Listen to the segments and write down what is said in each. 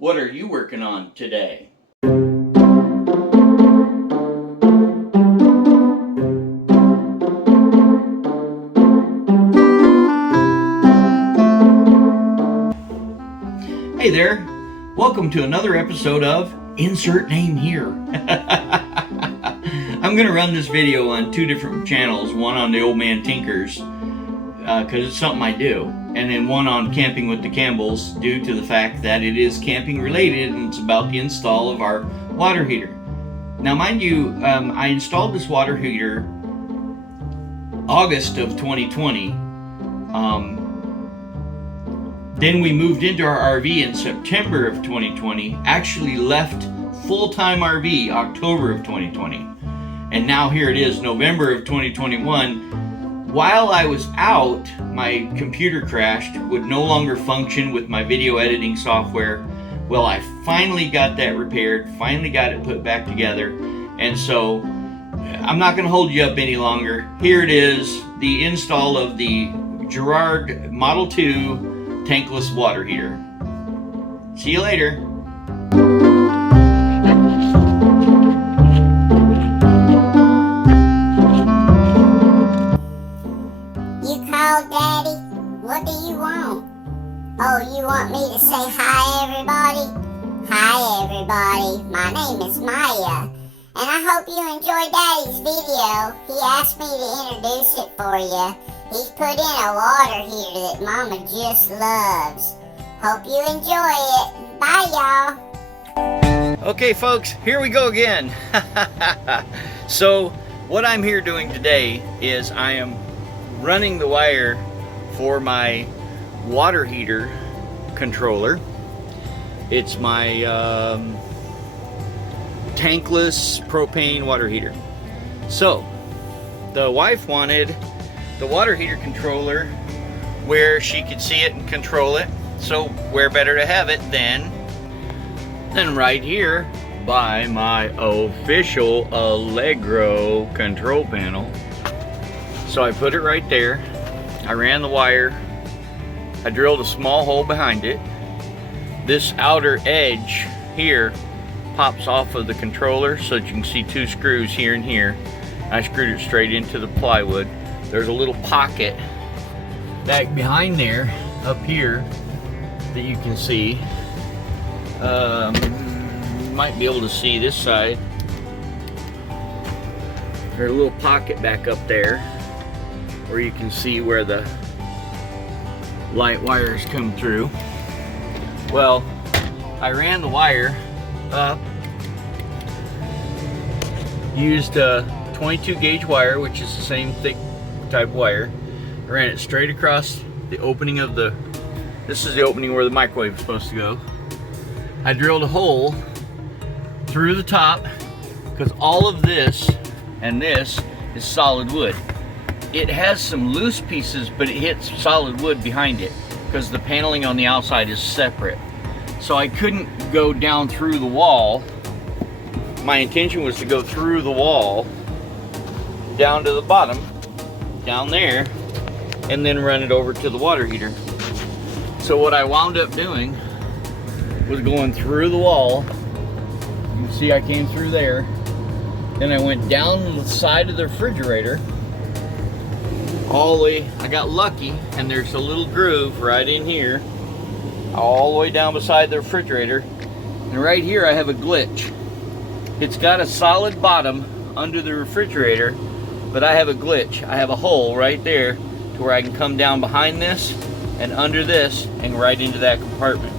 What are you working on today? Hey there, welcome to another episode of Insert Name Here. I'm going to run this video on two different channels, one on the Old Man Tinkers, because it's something I do, and then one on Camping with the Campbells, due to the fact that it is camping related and it's about the install of our water heater. Now mind you, I installed this water heater August of 2020. Then we moved into our RV in September of 2020, actually left full-time RV October of 2020. And now here it is, November of 2021. While I was out, my computer crashed, would no longer function with my video editing software. Well, I finally got that repaired, finally got it put back together. And so I'm not gonna hold you up any longer. Here it is, the install of the Girard Model 2 Tankless Water Heater. See you later. You called, Daddy? What do you want? Oh, you want me to say hi, everybody? Hi, everybody. My name is Maya, and I hope you enjoyed Daddy's video. He asked me to introduce it for you. He's put in a water heater that Mama just loves. Hope you enjoy it. Bye, y'all. Okay, folks, here we go again. So, what I'm here doing today is I am running the wire for my water heater controller. It's my tankless propane water heater. So, the wife wanted the water heater controller where she could see it and control it. So where better to have it than right here by my official Allegro control panel. So I put it right there. I ran the wire. I drilled a small hole behind it. This outer edge here pops off of the controller so that you can see two screws here and here. I screwed it straight into the plywood. There's a little pocket back behind there, up here, that you can see. You might be able to see this side. There's a little pocket back up there where you can see where the light wires come through. Well, I ran the wire up, used a 22 gauge wire, which is the same thick type wire. I ran it straight across the opening of this is the opening where the microwave is supposed to go. I drilled a hole through the top because all of this and this is solid wood. It has some loose pieces, but it hits solid wood behind it because the paneling on the outside is separate. So I couldn't go down through the wall. My intention was to go through the wall down to the bottom, down there, and then run it over to the water heater. So what I wound up doing was going through the wall. You can see I came through there. Then I went down the side of the refrigerator all the way. I got lucky, and there's a little groove right in here, all the way down beside the refrigerator. And right here I have a glitch. It's got a solid bottom under the refrigerator, but I have a glitch. I have a hole right there to where I can come down behind this and under this and right into that compartment.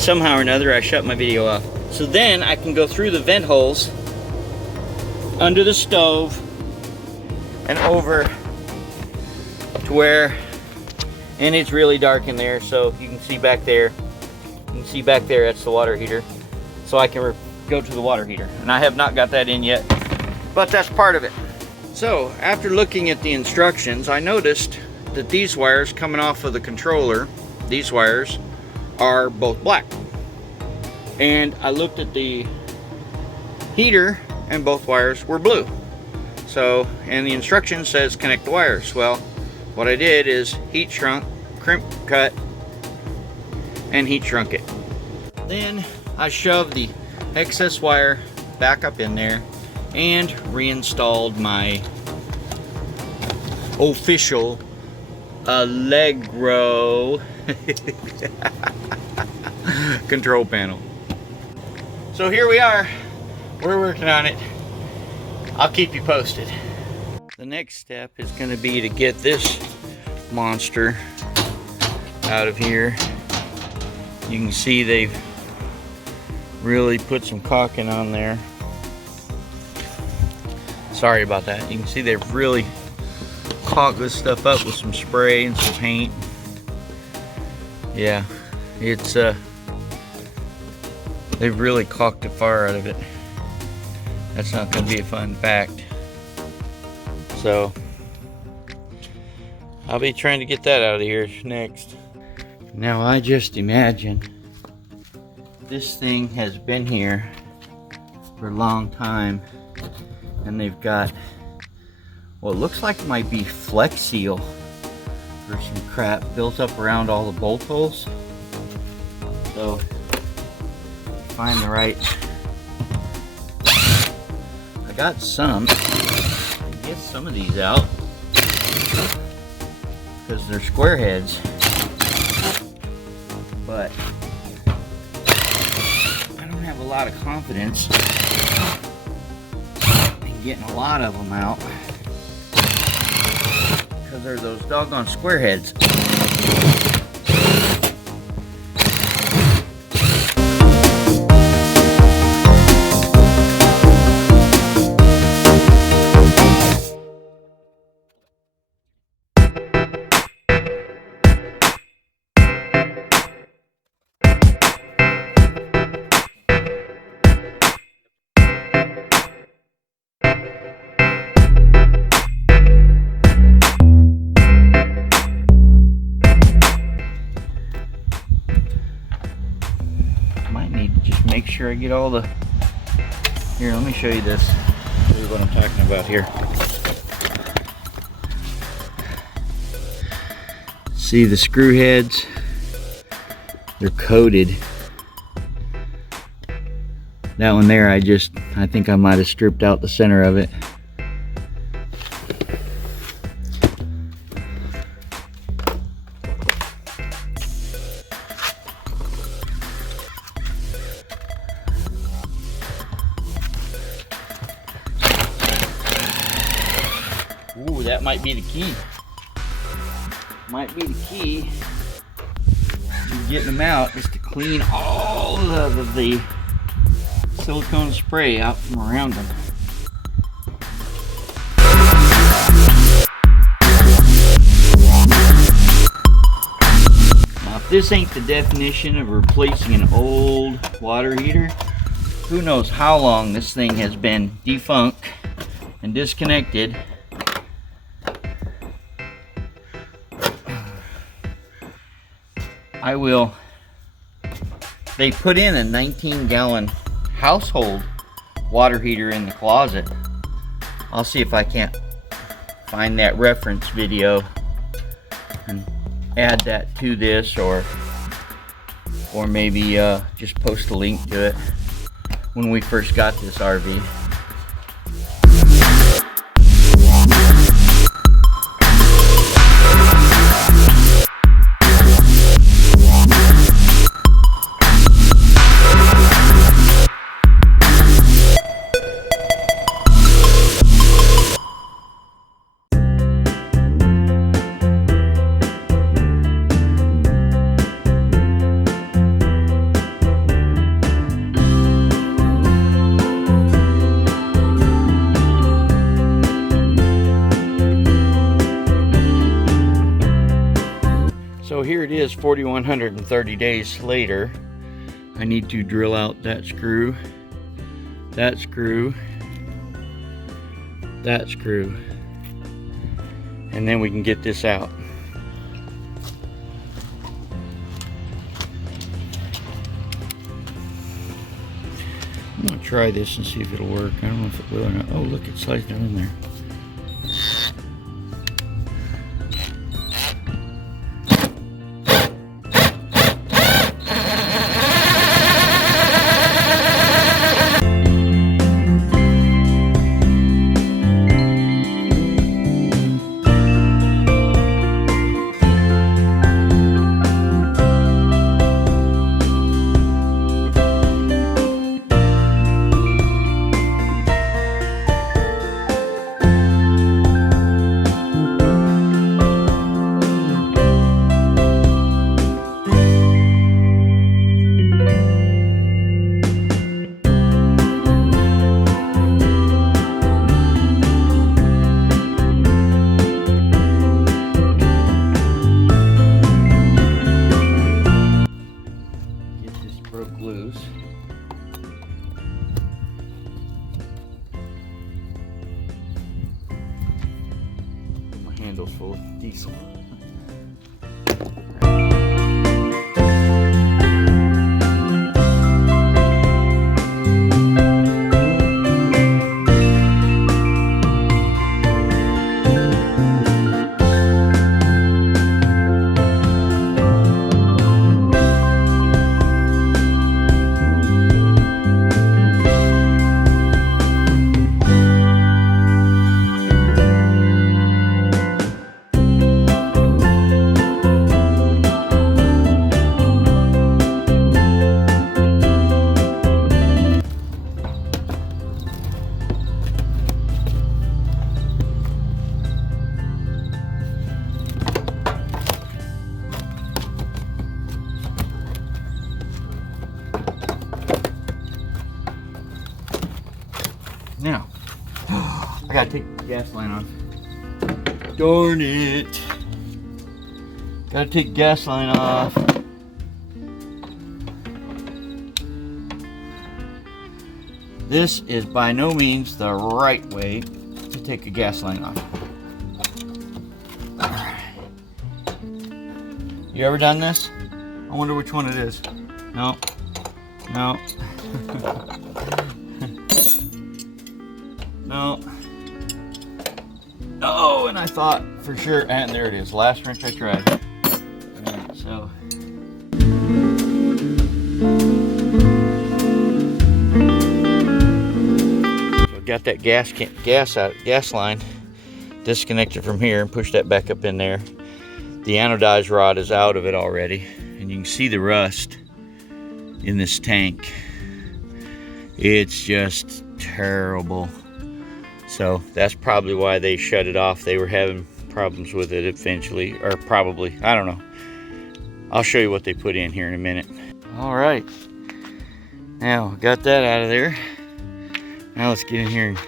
Somehow or another I shut my video off. So then I can go through the vent holes under the stove and over to where, and it's really dark in there, so you can see back there. You can see back there, that's the water heater. So I can go to the water heater. And I have not got that in yet, but that's part of it. So after looking at the instructions, I noticed that these wires coming off of the controller, these wires are both black. And I looked at the heater and both wires were blue. So, and the instruction says connect the wires. Well, what I did is heat shrunk, crimp cut, and heat shrunk it. Then I shoved the excess wire back up in there and reinstalled my official Allegro control panel. So here we are. We're working on it. I'll keep you posted. The next step is going to be to get this monster out of here. You can see they've really put some caulking on there. Sorry about that. You can see they've really caulked this stuff up with some spray and some paint. Yeah, it's they've really caulked the fire out of it. That's not going to be a fun fact. So I'll be trying to get that out of here next. Now I just imagine this thing has been here for a long time, and they've got what looks like it might be Flex Seal or some crap built up around all the bolt holes. So find the right. I got some. Get some of these out because they're square heads, but I don't have a lot of confidence in getting a lot of them out because they're those doggone square heads. Make sure I get all the, here, let me show you this. This is what I'm talking about here. See the screw heads? They're coated. That one there, I think I might have stripped out the center of it. Ooh, that might be the key. Might be the key to getting them out, is to clean all of the silicone spray out from around them. Now, if this ain't the definition of replacing an old water heater, who knows how long this thing has been defunct and disconnected. They put in a 19-gallon household water heater in the closet. I'll see if I can't find that reference video and add that to this, or maybe just post a link to it when we first got this RV. So here it is, 4,130 days later. I need to drill out that screw, that screw, that screw, and then we can get this out. I'm gonna try this and see if it'll work. I don't know if it will or not. Oh, look, it slides down in there. loose. My handle's full of diesel. Now, I gotta take the gas line off. Darn it. Gotta take the gas line off. This is by no means the right way to take a gas line off. You ever done this? I wonder which one it is. No. No. No. Oh, and I thought for sure, and there it is. Last wrench I tried. Alright, so. So got that gas line disconnected from here and pushed that back up in there. The anodized rod is out of it already, and you can see the rust in this tank. It's just terrible. So that's probably why they shut it off. They were having problems with it eventually, or probably, I don't know. I'll show you what they put in here in a minute. All right, now got that out of there. Now let's get in here and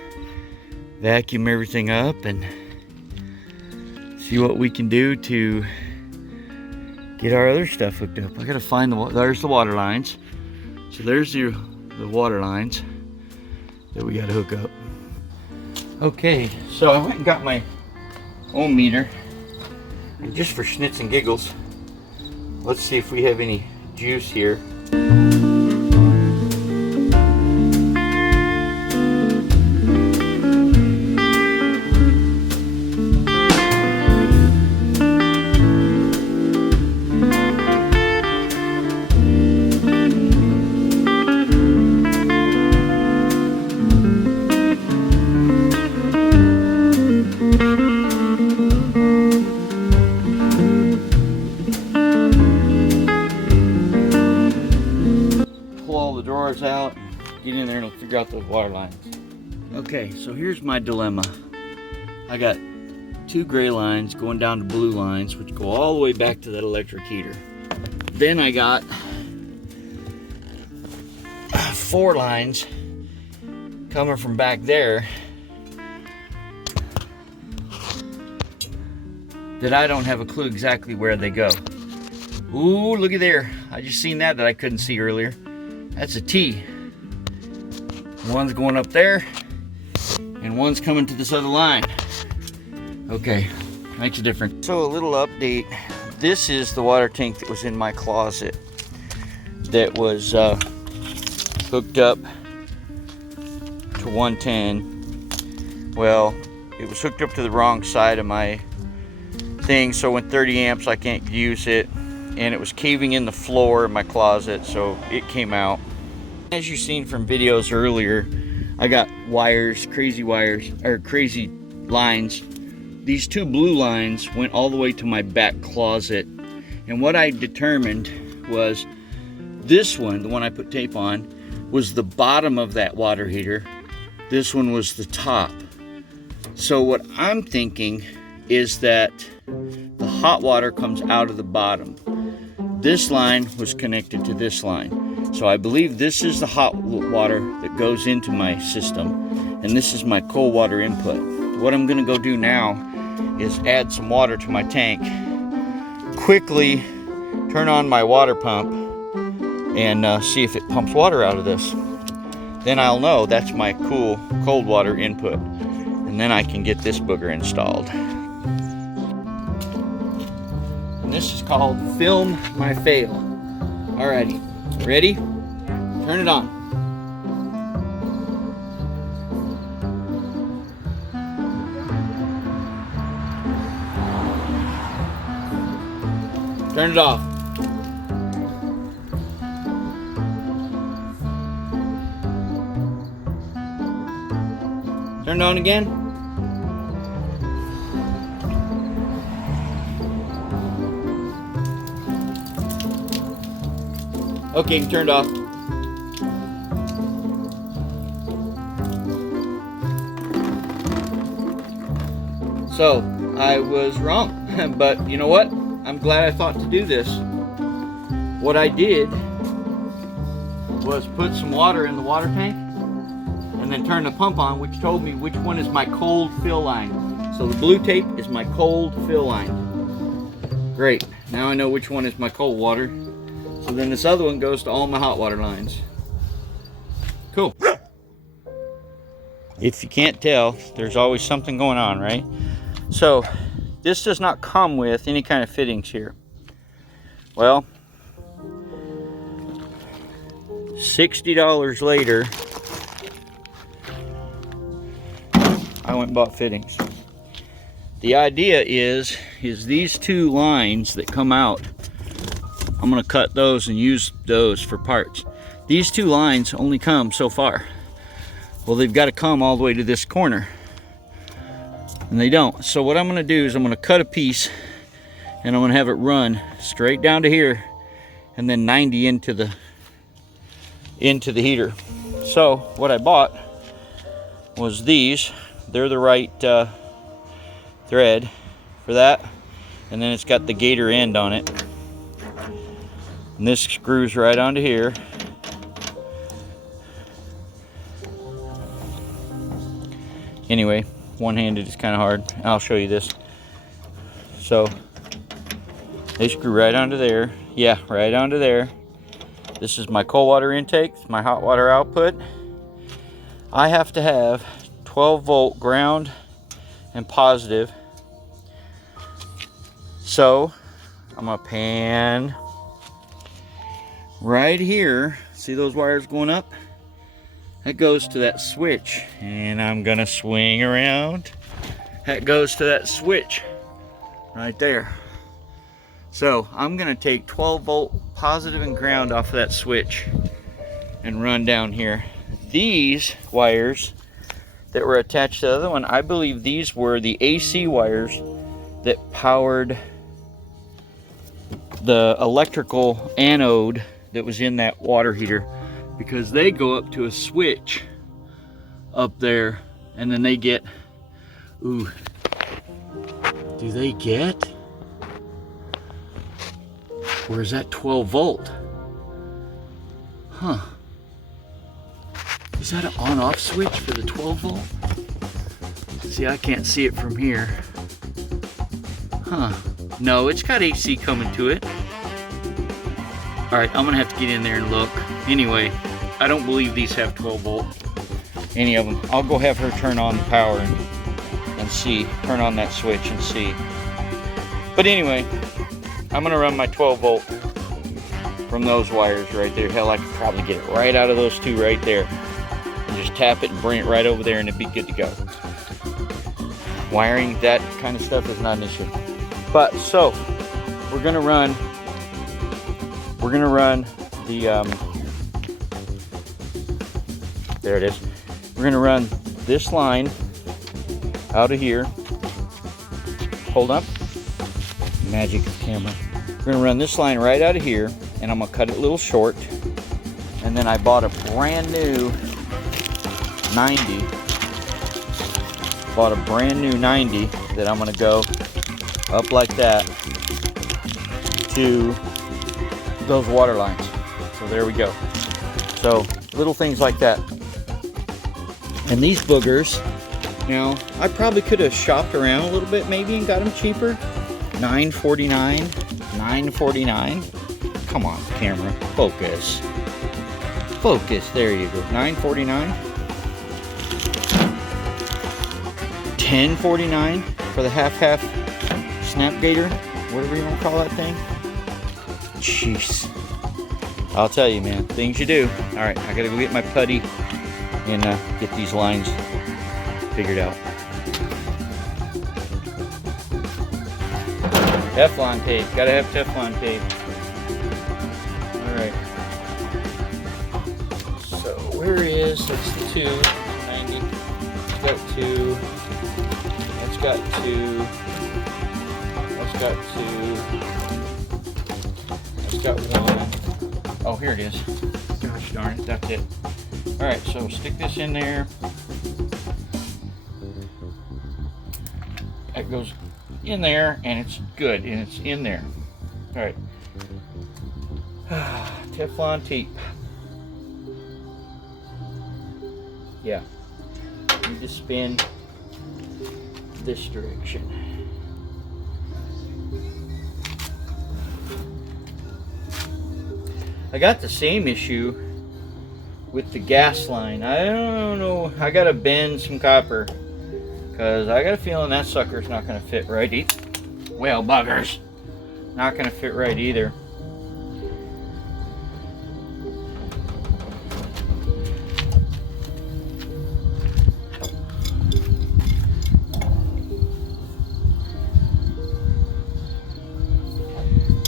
vacuum everything up and see what we can do to get our other stuff hooked up. I gotta find there's the water lines. So there's the water lines that we gotta hook up. Okay, so I went and got my ohm meter, and just for schnitz and giggles, let's see if we have any juice here. Out, get in there and figure out those water lines. Okay, so here's my dilemma. I got two gray lines going down to blue lines, which go all the way back to that electric heater. Then I got 4 lines coming from back there that I don't have a clue exactly where they go. Ooh, looky there. I just seen that I couldn't see earlier. That's a T. One's going up there, and one's coming to this other line. Okay, makes a difference. So a little update. This is the water tank that was in my closet that was hooked up to 110. Well, it was hooked up to the wrong side of my thing, so when 30 amps I can't use it. And it was caving in the floor in my closet, so it came out. As you've seen from videos earlier, I got crazy lines. These 2 blue lines went all the way to my back closet. And what I determined was this one, the one I put tape on, was the bottom of that water heater. This one was the top. So what I'm thinking is that the hot water comes out of the bottom. This line was connected to this line. So I believe this is the hot water that goes into my system, and this is my cold water input. What I'm gonna go do now is add some water to my tank, quickly turn on my water pump, and see if it pumps water out of this. Then I'll know that's my cold water input, and then I can get this booger installed. And this is called Film My Fail. Alrighty, ready? Turn it on. Turn it off. Turn it on again. Okay, turned off. So, I was wrong, but you know what? I'm glad I thought to do this. What I did was put some water in the water tank and then turn the pump on, which told me which one is my cold fill line. So the blue tape is my cold fill line. Great, now I know which one is my cold water. So then this other one goes to all my hot water lines. Cool. If you can't tell, there's always something going on, right? So this does not come with any kind of fittings here. Well, $60 later, I went and bought fittings. The idea is these two lines that come out, I'm gonna cut those and use those for parts. These two lines only come so far. Well, they've got to come all the way to this corner, and they don't. So what I'm gonna do is I'm gonna cut a piece and I'm gonna have it run straight down to here and then 90 into the heater. So what I bought was these. They're the right thread for that, and then it's got the gator end on it, and this screws right onto here. Anyway, one-handed is kind of hard. I'll show you this. So they screw right onto there. Yeah, right onto there. This is my cold water intake, my hot water output. I have to have 12-volt ground and positive. So I'm gonna pan right here. See those wires going up? That goes to that switch, and I'm gonna swing around. That goes to that switch right there. So I'm gonna take 12-volt positive and ground off of that switch and run down here. These wires that were attached to the other one, I believe these were the AC wires that powered the electrical anode that was in that water heater, because they go up to a switch up there, and then they get, ooh, do they get? Where's that 12 volt? Huh. Is that an on-off switch for the 12 volt? See, I can't see it from here. Huh. No, it's got AC coming to it. Alright, I'm gonna have to get in there and look. Anyway, I don't believe these have 12 volt. Any of them. I'll go have her turn on the power and see. Turn on that switch and see. But anyway, I'm gonna run my 12 volt from those wires right there. Hell, I could probably get it right out of those two right there. And just tap it and bring it right over there, and it'd be good to go. Wiring, that kind of stuff is not an issue. But so we're gonna run the there it is. We're gonna run this line out of here. Hold up. Magic of camera. We're gonna run this line right out of here, and I'm gonna cut it a little short. And then I bought a brand new 90. Bought a brand new 90 that I'm gonna go up like that to those water lines. So there we go. So little things like that. And these boogers, now I probably could have shopped around a little bit maybe and got them cheaper. $9.49, $9.49. come on, camera, focus. Focus, there you go. $9.49. $10.49 for the half snap gator, whatever you want to call that thing. Jeez. I'll tell you, man, things you do. All right, I gotta go get my putty and get these lines figured out. Teflon tape, gotta have Teflon tape. All right. So where is, that's the 290. It's got 2. That's got 2. That's got 2. That's got 1. Oh, here it is. Gosh darn it, that's it. All right, so stick this in there. That goes in there, and it's good, and it's in there. All right. Teflon tape. Yeah. Need to spin this direction. I got the same issue with the gas line. I don't know. I gotta bend some copper because I got a feeling that sucker's not gonna fit right. Well, buggers, not gonna fit right either.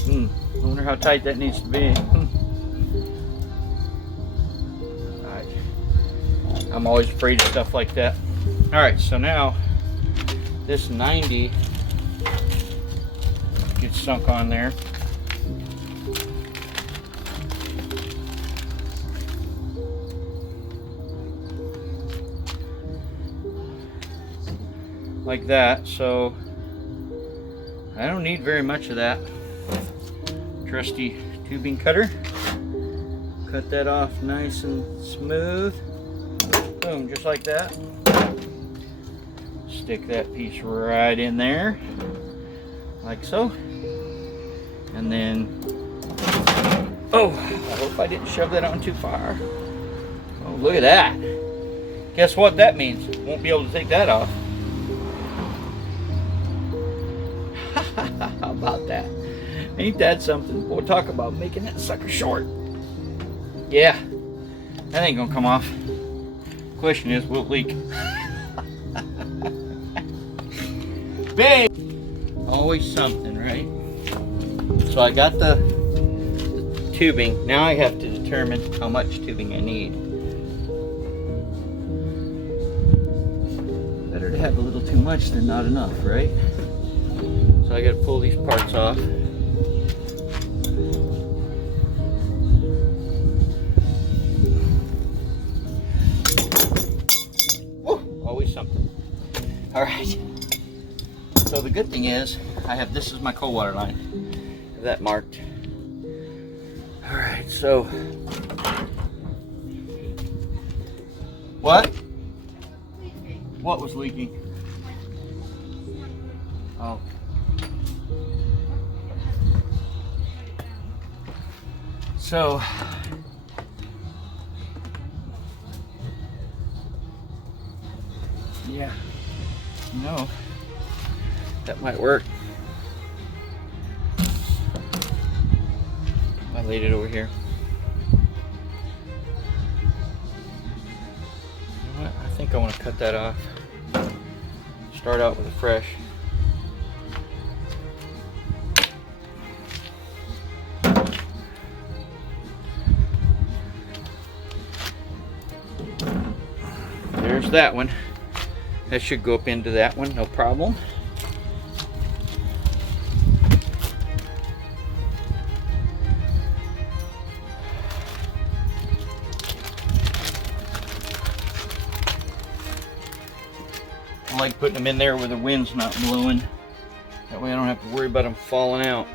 I wonder how tight that needs to be. I'm always afraid of stuff like that. All right, so now this 90 gets sunk on there. Like that, so I don't need very much of that. Trusty tubing cutter. Cut that off nice and smooth. Boom, just like that. Stick that piece right in there, like so. And then, oh, I hope I didn't shove that on too far. Oh, look at that. Guess what that means? Won't be able to take that off. How about that? Ain't that something? We'll talk about making that sucker short. Yeah, that ain't gonna come off. Question is, will it leak? Babe! Always something, right? So I got the tubing. Now I have to determine how much tubing I need. Better to have a little too much than not enough, right? So I gotta pull these parts off. Something. All right. So the good thing is, I have this is my cold water line. Have that marked. All right. So what? What was leaking? Oh. So. Yeah, no, that might work. I laid it over here. You know what? I think I want to cut that off. Start out with a fresh. There's that one. That should go up into that one, no problem. I like putting them in there where the wind's not blowing. That way I don't have to worry about them falling out.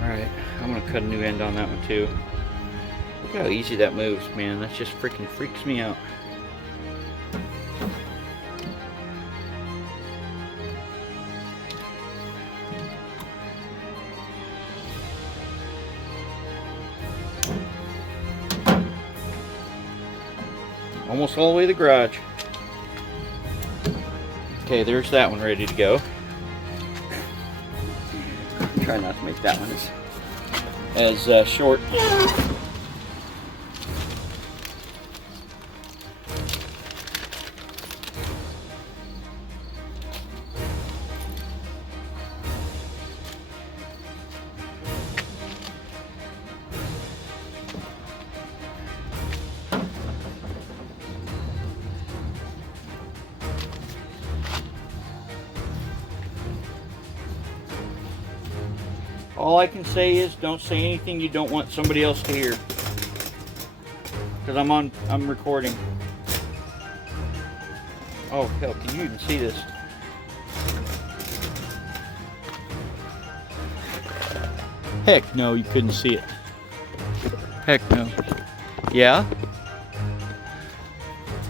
Alright, I'm going to cut a new end on that one too. Look how easy that moves, man. That just freaking freaks me out. Almost all the way to the garage. Okay, there's that one ready to go. Try not to make that one as short. All I can say is don't say anything you don't want somebody else to hear. Because I'm recording. Oh hell, can you even see this? Heck no, you couldn't see it. Heck no. Yeah?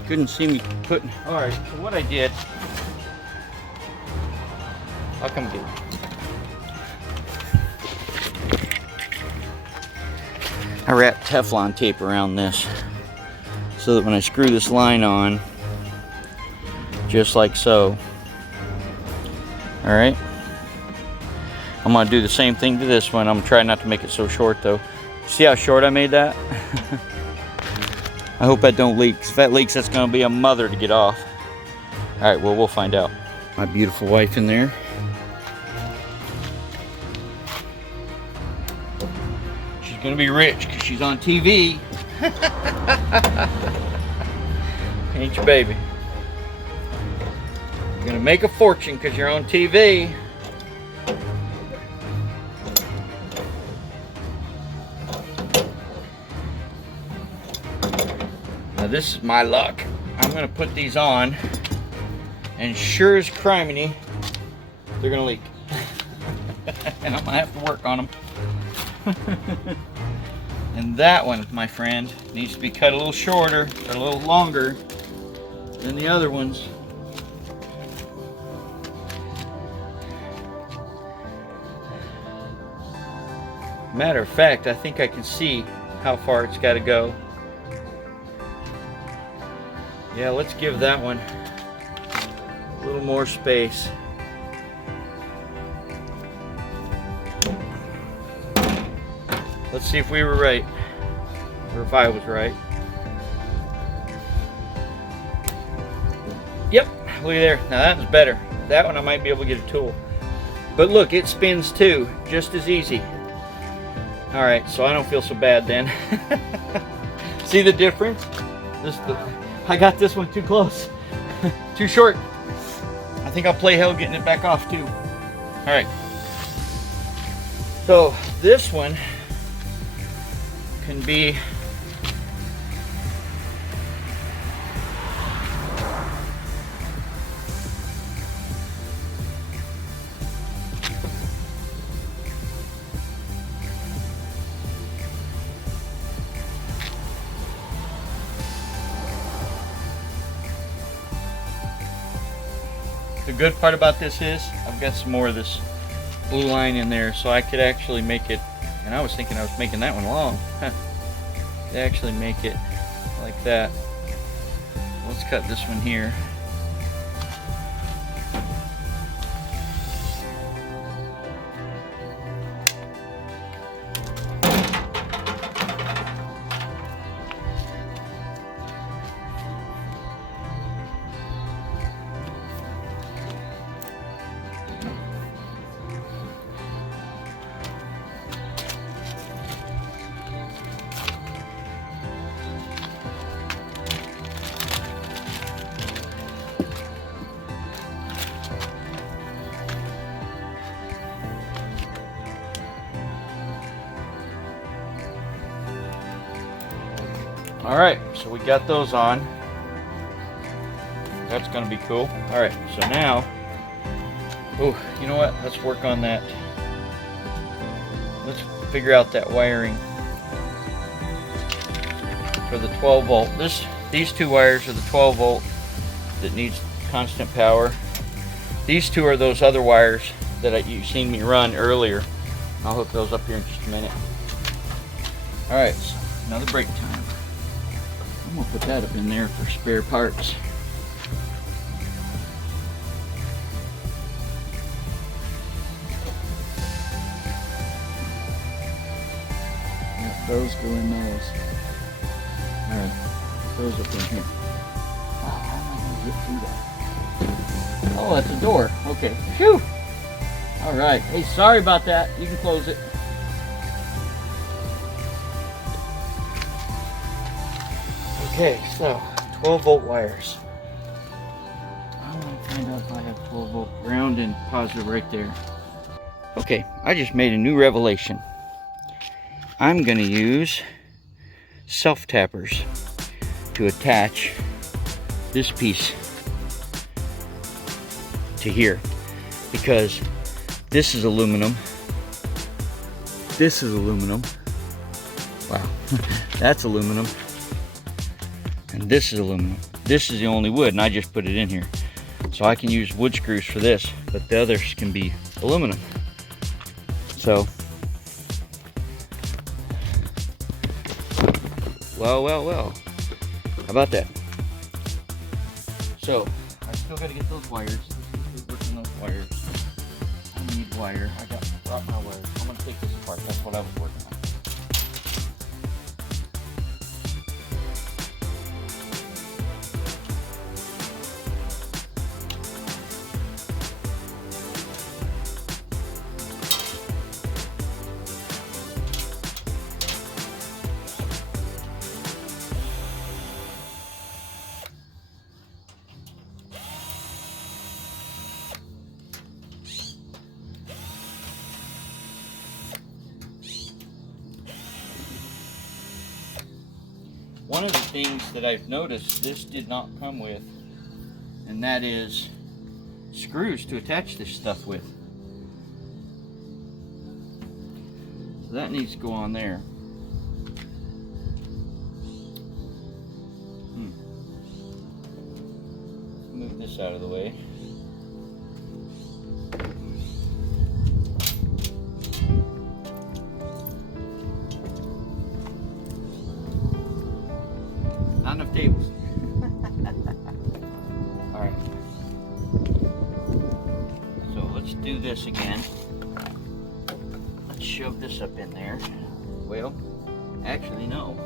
Couldn't see me putting. Alright, so what I did. I'll come get it. I wrapped Teflon tape around this so that when I screw this line on, just like so. Alright. I'm going to do the same thing to this one. I'm going to try not to make it so short though. See how short I made that? I hope that don't leak. If that leaks, that's going to be a mother to get off. Alright, well, we'll find out. My beautiful wife in there. Gonna be rich because she's on TV. Ain't your baby? You're gonna make a fortune because you're on TV. Now this is my luck. I'm gonna put these on, and sure as criminy, they're gonna leak. And I'm gonna have to work on them. And that one, my friend, needs to be cut a little shorter, or a little longer than the other ones. Matter of fact, I think I can see how far it's got to go. Yeah, let's give that one a little more space. Let's see if we were right, or if I was right. Yep, look at there. Now that one's better. That one I might be able to get a tool. But look, it spins too, just as easy. All right, so I don't feel so bad then. See the difference? I got this one too close, too short. I think I'll play hell getting it back off too. All right. So this one can be the good part about this is I've got some more of this blue line in there, so I could actually make it. And I was thinking I was making that one long. They actually make it like that. Let's cut this one here. Alright, so we got those on. That's going to be cool. Alright, so now, oh, you know what? Let's work on that. Let's figure out that wiring for the 12 volt. These two wires are the 12 volt that needs constant power. These two are those other wires that you've seen me run earlier. I'll hook those up here in just a minute. Alright, so another break time. I'm gonna put that up in there for spare parts. Yep, those go in those. Alright, those up in here. Oh, how am I gonna get through that? Oh, that's a door. Okay. Phew! Alright. Hey, sorry about that. You can close it. Okay, so 12-volt wires. I want to find out if I have 12-volt ground and positive right there. Okay, I just made a new revelation. I'm going to use self-tappers to attach this piece to here, because this is aluminum, this is aluminum, wow, that's aluminum, and this is aluminum. This is the only wood, and I just put it in here. So I can use wood screws for this, but the others can be aluminum. So, well, how about that? So, I still gotta get those wires. Let's work on those wires. I need wire. Brought my wires. I'm gonna take this apart. That's what I was working on. One of the things that I've noticed this did not come with, and that is screws to attach this stuff with. So that needs to go on there. Move this out of the way. Not enough tables. Alright. So let's do this again. Let's shove this up in there. Well, actually no.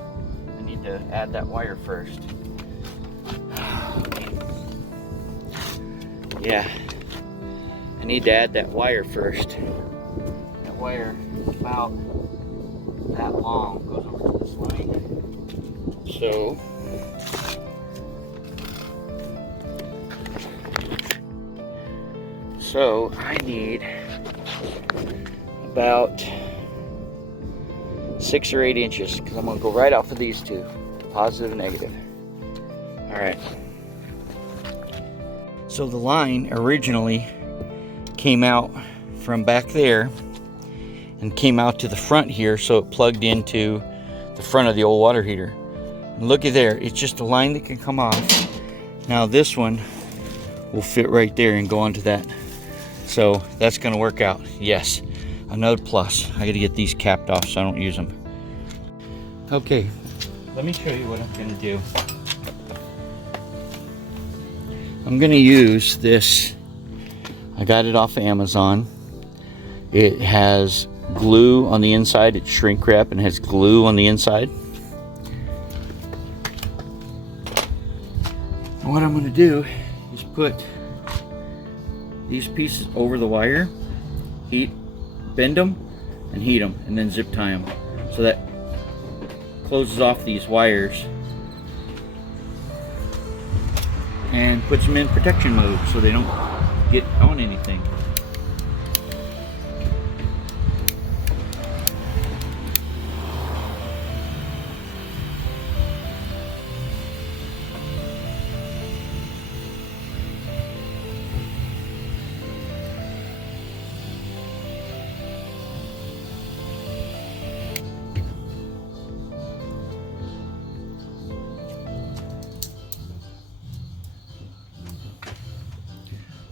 I need to add that wire first. Yeah. I need to add that wire first. That wire is about that long. Goes over to this line. So I need about 6 or 8 inches, because I'm going to go right off of these two, positive and negative. All right. So the line originally came out from back there and came out to the front here, so it plugged into the front of the old water heater. And looky there, it's just a line that can come off. Now this one will fit right there and go onto that. So that's going to work out. Yes, another plus. I got to get these capped off so I don't use them. Okay, let me show you what I'm going to do. I'm going to use this. I got it off of Amazon. It has glue on the inside. It's shrink wrap and has glue on the inside. And what I'm going to do is put these pieces over the wire, bend them and heat them, and then zip tie them, so that closes off these wires and puts them in protection mode so they don't get on anything.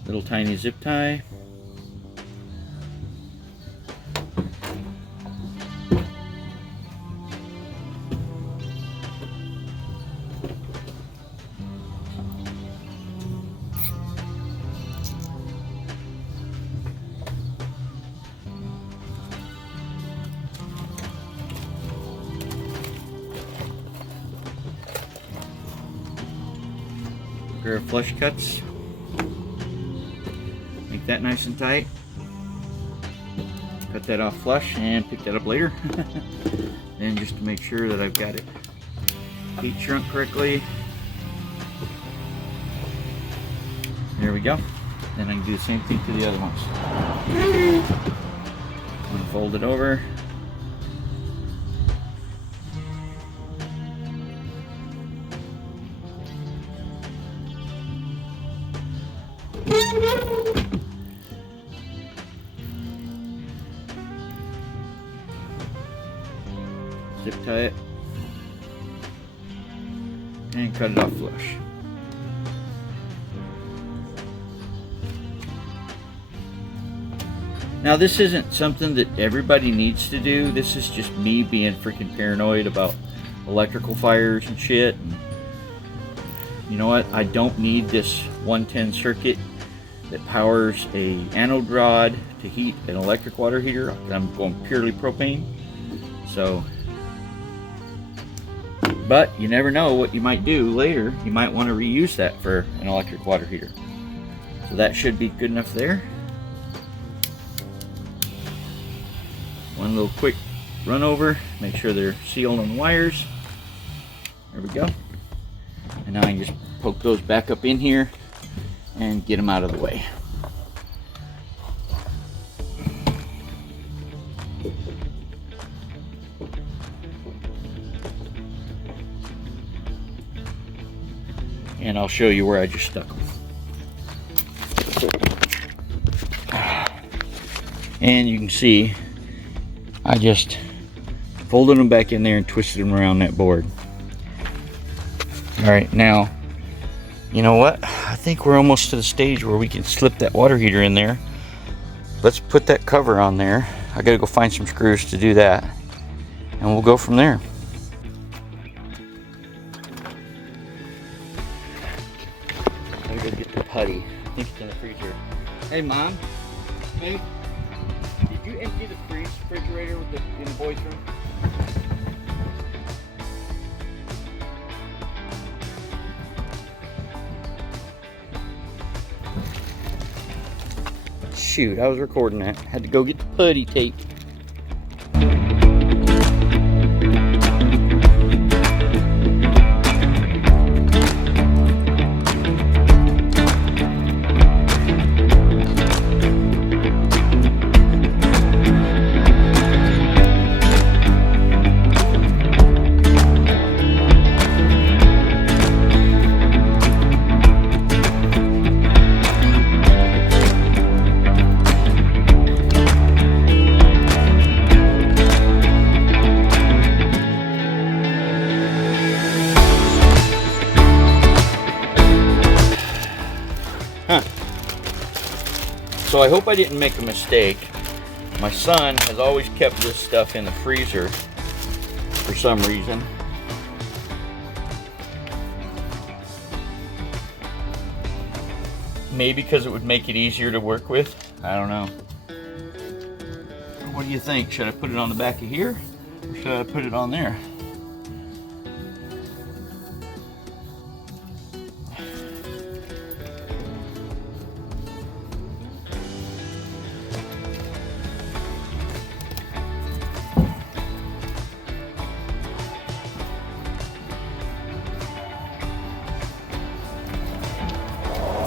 Little tiny zip tie. pair of flush cuts. Make that nice and tight. Cut that off flush and pick that up later. Then just to make sure that I've got it heat shrunk correctly. There we go. Then I can do the same thing to the other ones. I'm gonna fold it over. Zip tie it and cut it off flush. Now this isn't something that everybody needs to do. This is just me being freaking paranoid about electrical fires and shit. And you know what? I don't need this 110 circuit that powers a anode rod to heat an electric water heater. I'm going purely propane. So, but you never know what you might do later. You might want to reuse that for an electric water heater. So that should be good enough there. One little quick run over, make sure they're sealed on the wires. There we go. And now I can just poke those back up in here and get them out of the way. And I'll show you where I just stuck them. And you can see I just folded them back in there and twisted them around that board. Alright, now, you know what? I think we're almost to the stage where we can slip that water heater in there. Let's put that cover on there. I gotta go find some screws to do that. And we'll go from there. Gotta go get the putty. I think it's in the freezer. Hey, Mom. Hey. Did you empty the refrigerator with in the boys' room? Shoot, I was recording that. Had to go get the putty tape. So I hope I didn't make a mistake. My son has always kept this stuff in the freezer for some reason. Maybe because it would make it easier to work with. I don't know. What do you think? Should I put it on the back of here? Or should I put it on there?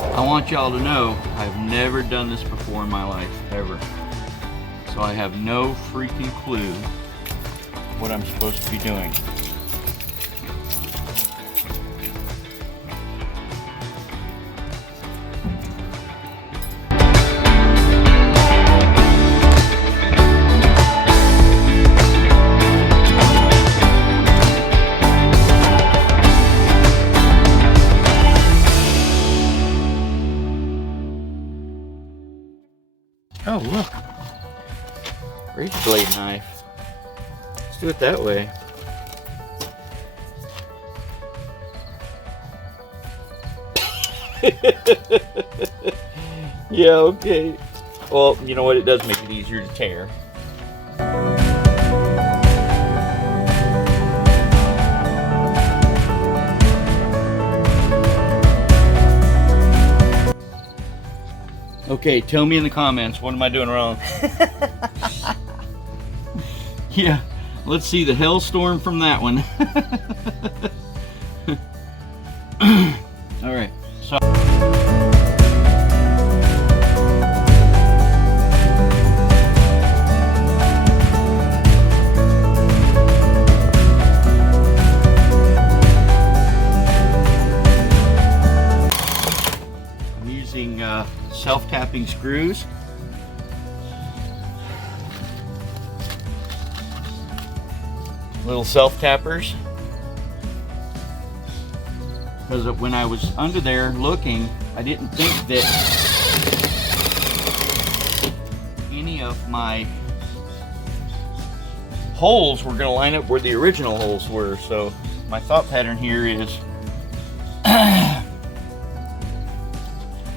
I want y'all to know I've never done this before in my life, ever. So I have no freaking clue what I'm supposed to be doing. Oh, look. Razor blade knife. Let's do it that way. Yeah, okay. Well, you know what? It does make it easier to tear. Okay, tell me in the comments, what am I doing wrong? Yeah, let's see the hailstorm from that one. All right, so I'm using self-tapping screws. Little self-tappers. Because when I was under there looking, I didn't think that any of my holes were going to line up where the original holes were. So my thought pattern here is,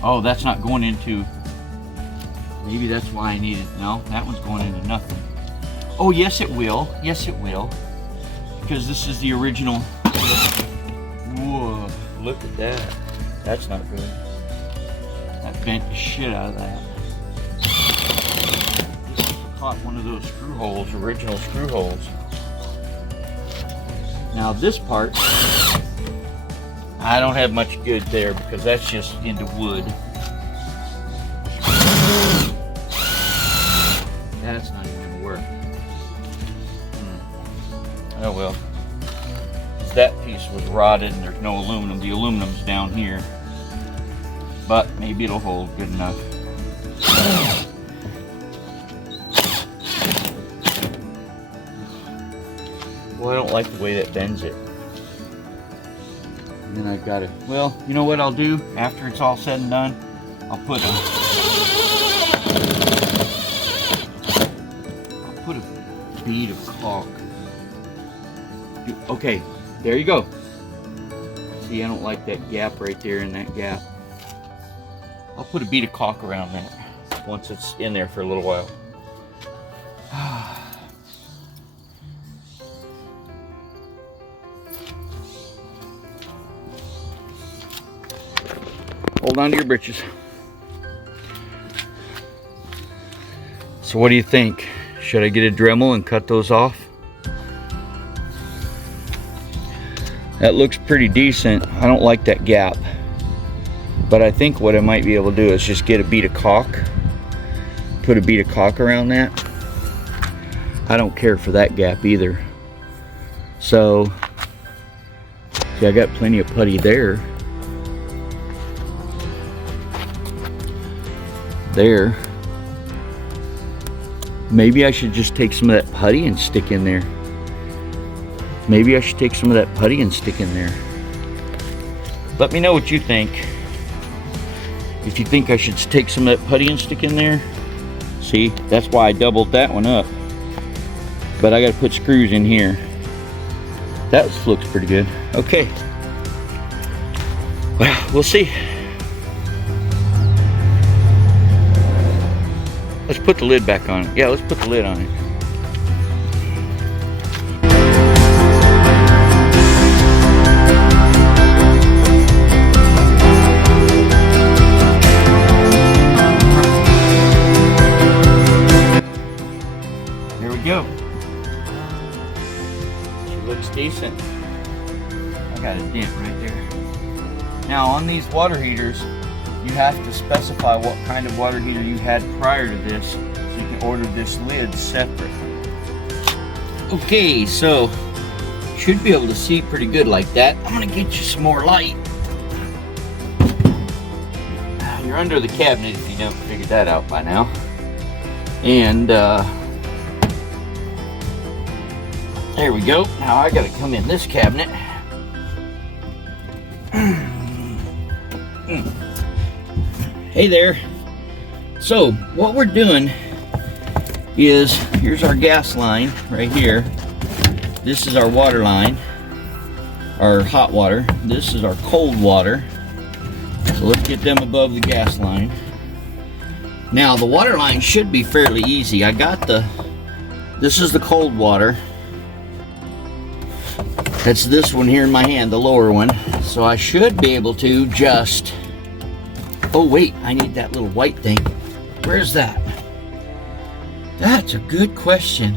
oh, that's not going into, maybe that's why I need it. No, that one's going into nothing. Oh, yes it will. Yes it will. Because this is the original. Whoa, look at that. That's not good. That bent the shit out of that. This caught one of those screw holes, original screw holes. Now this part, I don't have much good there because that's just into wood. That's not even gonna work. Oh well. That piece was rotted and there's no aluminum. The aluminum's down here. But maybe it'll hold good enough. Well, I don't like the way that bends it. And then I've got to, well, you know what I'll do after it's all said and done? I'll put a bead of caulk. Okay, there you go. See, I don't like that gap right there in that gap. I'll put a bead of caulk around that once it's in there for a little while. Hold on to your britches. So what do you think? Should I get a Dremel and cut those off? That looks pretty decent. I don't like that gap. But I think what I might be able to do is just get a bead of caulk. Put a bead of caulk around that. I don't care for that gap either. So, see, I got plenty of putty there. There. Maybe I should just take some of that putty and stick in there. Maybe I should take some of that putty and stick in there. Let me know what you think. If you think I should take some of that putty and stick in there. See, that's why I doubled that one up. But I gotta put screws in here. That looks pretty good. Okay. Well, we'll see. Let's put the lid back on it. Yeah, let's put the lid on it. There we go. She looks decent. I got a dent right there. Now on these water heaters, you have to specify what kind of water heater you had prior to this, so you can order this lid separate. Okay, so should be able to see pretty good like that. I'm gonna get you some more light. You're under the cabinet if you haven't figured that out by now. And there we go. Now I gotta come in this cabinet. Hey there. So what we're doing is, here's our gas line right here. This is our water line, our hot water. This is our cold water. So let's get them above the gas line. Now the water line should be fairly easy. This is the cold water. That's this one here in my hand, the lower one. So I should be able to just Oh wait, I need that little white thing. Where's that? That's a good question.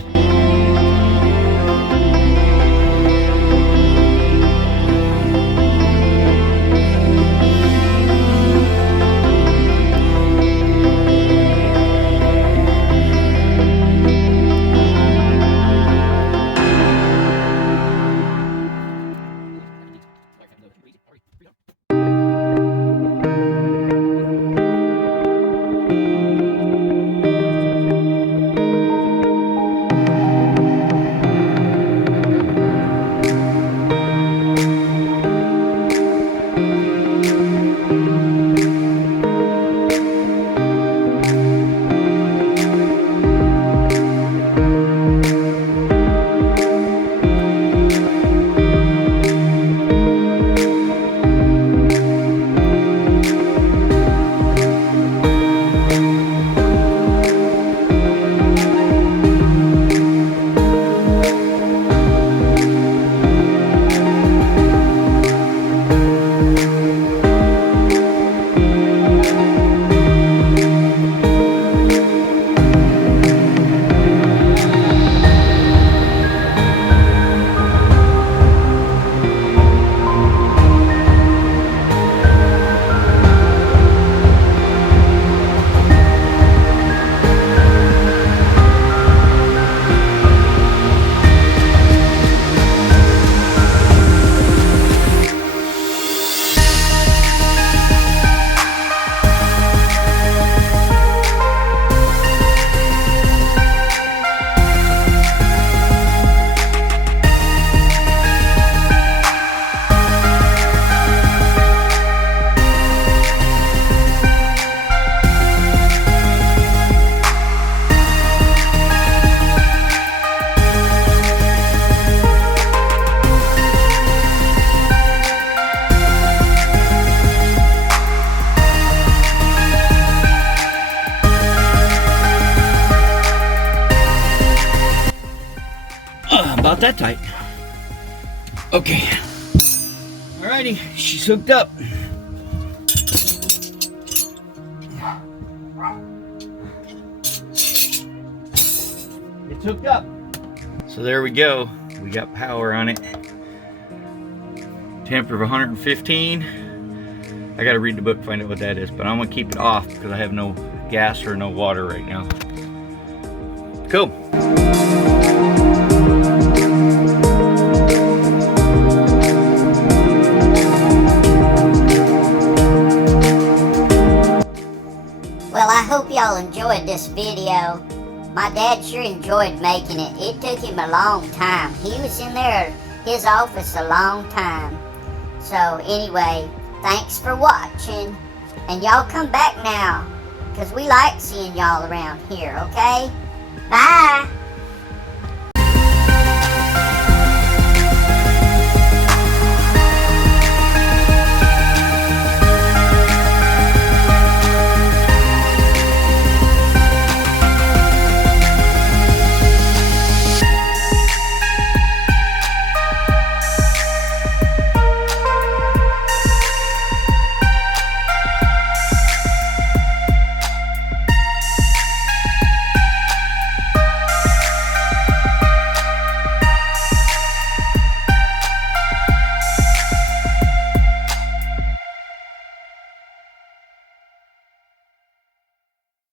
About that tight. Okay. Alrighty, she's hooked up. It's hooked up. So there we go. We got power on it. Temperature of 115. I gotta read the book to find out what that is, but I'm gonna keep it off because I have no gas or no water right now. Cool. Well, I hope y'all enjoyed this video. My dad sure enjoyed making it. It took him a long time. He was in there, his office, a long time. So anyway, thanks for watching. And y'all come back now, because we like seeing y'all around here, okay? Bye!